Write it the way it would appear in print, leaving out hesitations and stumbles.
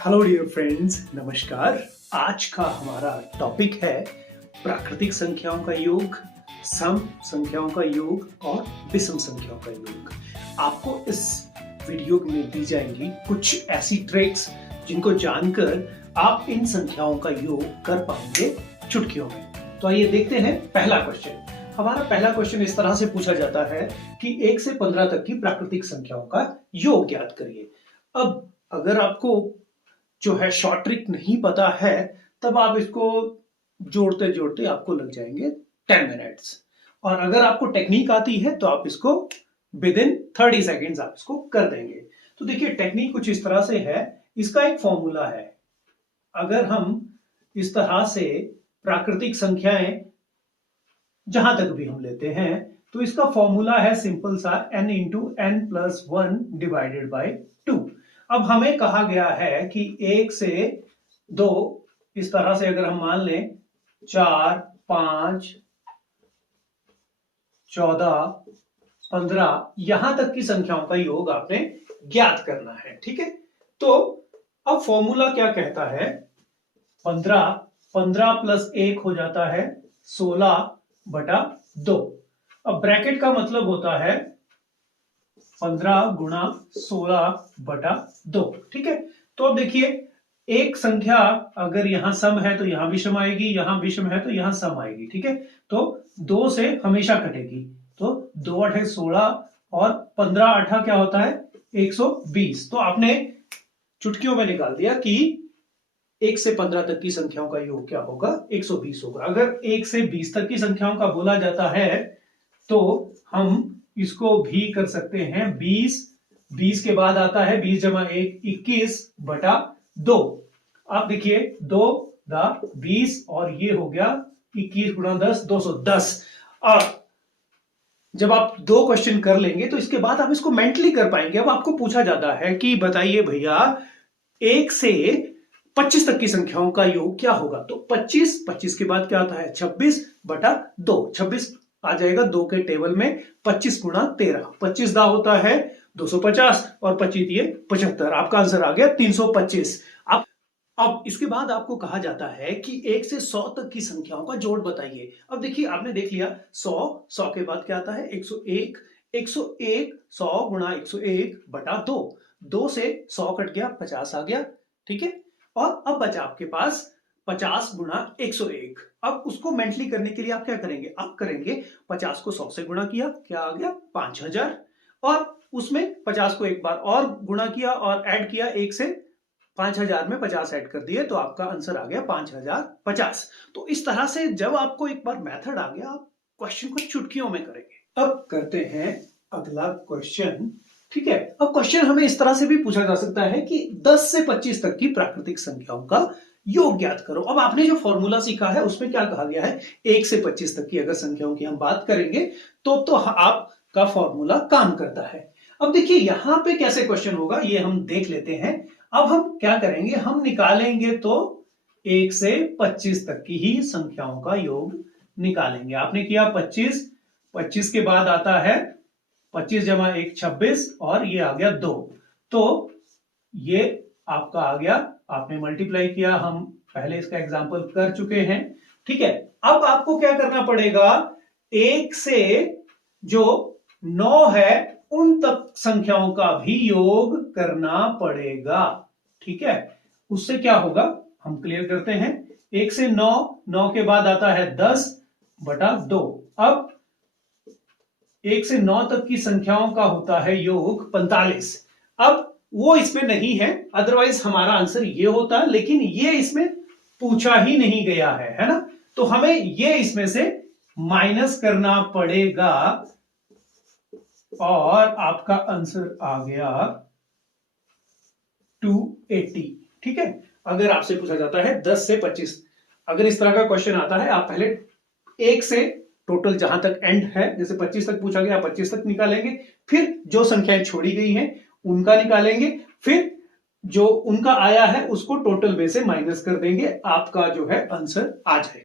Hello dear friends, नमस्कार। आज का हमारा टॉपिक है प्राकृतिक संख्याओं का योग, सम संख्याओं का योग और विषम संख्याओं का योग। आपको इस वीडियो में दी जाएंगी कुछ ऐसी ट्रिक्स जिनको जानकर आप इन संख्याओं का योग कर पाएंगे चुटकियों में। तो आइए देखते हैं पहला क्वेश्चन। हमारा पहला क्वेश्चन इस तरह से पूछा जाता है कि 1 से 15 तक की प्राकृतिक संख्याओं का योग ज्ञात करिए। अब अगर आपको जो है शॉर्ट ट्रिक नहीं पता है, तब आप इसको जोड़ते जोड़ते आपको लग जाएंगे 10 मिनट्स। और अगर आपको टेक्निक आती है तो आप इसको विद इन 30 सेकेंड्स आप इसको कर देंगे। तो देखिए, टेक्निक कुछ इस तरह से है। इसका एक फॉर्मूला है। अगर हम इस तरह से प्राकृतिक संख्याएं जहां तक भी हम लेते हैं, तो इसका फॉर्मूला है सिंपल सा n into n plus 1 divided by 2। अब हमें कहा गया है कि 1 से 2, इस तरह से अगर हम मान लें 4, 5, 14, 15 यहां तक की संख्याओं का योग आपने ज्ञात करना है। ठीक है, तो अब फॉर्मूला क्या कहता है? 15 प्लस 1 हो जाता है 16/2। अब ब्रैकेट का मतलब होता है 15 गुणा 16/2। ठीक है, तो अब देखिए, एक संख्या अगर यहां सम है तो यहां विषम आएगी, यहां विषम है तो यहां सम आएगी। ठीक है, तो 2 से हमेशा कटेगी, तो 2 8 16 और 15 8 क्या होता है 120। तो आपने चुटकियों में निकाल दिया कि 1 से 15 तक की संख्याओं का योग क्या होगा, 120 होगा। अगर 1 से 20 तक की संख्याओं का बोला जाता है तो हम इसको भी कर सकते हैं 20 के बाद आता है 20 जमा 1 21/2। आप देखिए 2 20 और ये हो गया 21 गुणा 10 210। और जब आप 2 क्वेश्चन कर लेंगे तो इसके बाद आप इसको मेंटली कर पाएंगे। अब आपको पूछा जाता है कि बताइए भैया 1 से 25 तक की संख्याओं का योग क्या होगा। तो 25 के बाद क्या आता है 26/2। 26 आ जाएगा 2 के टेबल में, 25 गुणा 13, 25 दा होता है 250 और 25 ये 75। आपका आंसर आ गया 325। अब इसके बाद आपको कहा जाता है कि 1 से 100 तक की संख्याओं का जोड़ बताइए। अब देखिए, आपने देख लिया 100 के बाद क्या आता है 101 100 गुणा 101/2। 2 से 100 कट गया, 50 आ गया। ठीक है, और अब बचा आपके पास 50 गुणा 101। अब उसको मेंटली करने के लिए आप क्या करेंगे, आप करेंगे 50 को 100 से गुणा किया, क्या आ गया 5000, और उसमें 50 को एक बार और गुणा किया और ऐड किया, 1 से 5000 में 50 ऐड कर दिए, तो आपका आंसर आ गया 5050। तो इस तरह से जब आपको एक बार मेथड आ गया, आप क्वेश्चन को चुटकियों में करेंगे। अब करते हैं अगला क्वेश्चन। ठीक है, अब क्वेश्चन हमें इस तरह से भी पूछा जा सकता है कि 10 से 25 तक की प्राकृतिक संख्याओं का योग ज्ञात करो। अब आपने जो फॉर्मूला सीखा है उसमें क्या कहा गया है, 1 से 25 तक की अगर संख्याओं की हम बात करेंगे तो आपका फॉर्मूला काम करता है। अब देखिए, यहां पे कैसे क्वेश्चन होगा ये हम देख लेते हैं। अब हम क्या करेंगे, हम निकालेंगे तो 1 से 25 तक की ही संख्याओं का योग निकालेंगे। आपने किया 25 के बाद आता है 25 जमा 1 26 और ये आ गया 2। तो ये आपका आ गया, आपने मल्टीप्लाई किया, हम पहले इसका एग्जांपल कर चुके हैं। ठीक है, अब आपको क्या करना पड़ेगा, 1 से जो 9 है उन तक संख्याओं का भी योग करना पड़ेगा। ठीक है, उससे क्या होगा हम क्लियर करते हैं। 1 से 9 के बाद आता है 10/2। अब 1 से 9 तक की संख्याओं का होता है योग 45। अब वो इसमें नहीं है, अदरवाइज हमारा आंसर ये होता, लेकिन ये इसमें पूछा ही नहीं गया है ना। तो हमें ये इसमें से माइनस करना पड़ेगा और आपका आंसर आ गया 280। ठीक है, अगर आपसे पूछा जाता है 10 से 25, अगर इस तरह का क्वेश्चन आता है, आप पहले 1 से टोटल जहां तक एंड है, जैसे 25 तक पूछा गया 25 तक निकालेंगे, फिर जो संख्याएं छोड़ी गई हैं उनका निकालेंगे, फिर जो उनका आया है उसको टोटल में से माइनस कर देंगे, आपका जो है आंसर आ जाएगा।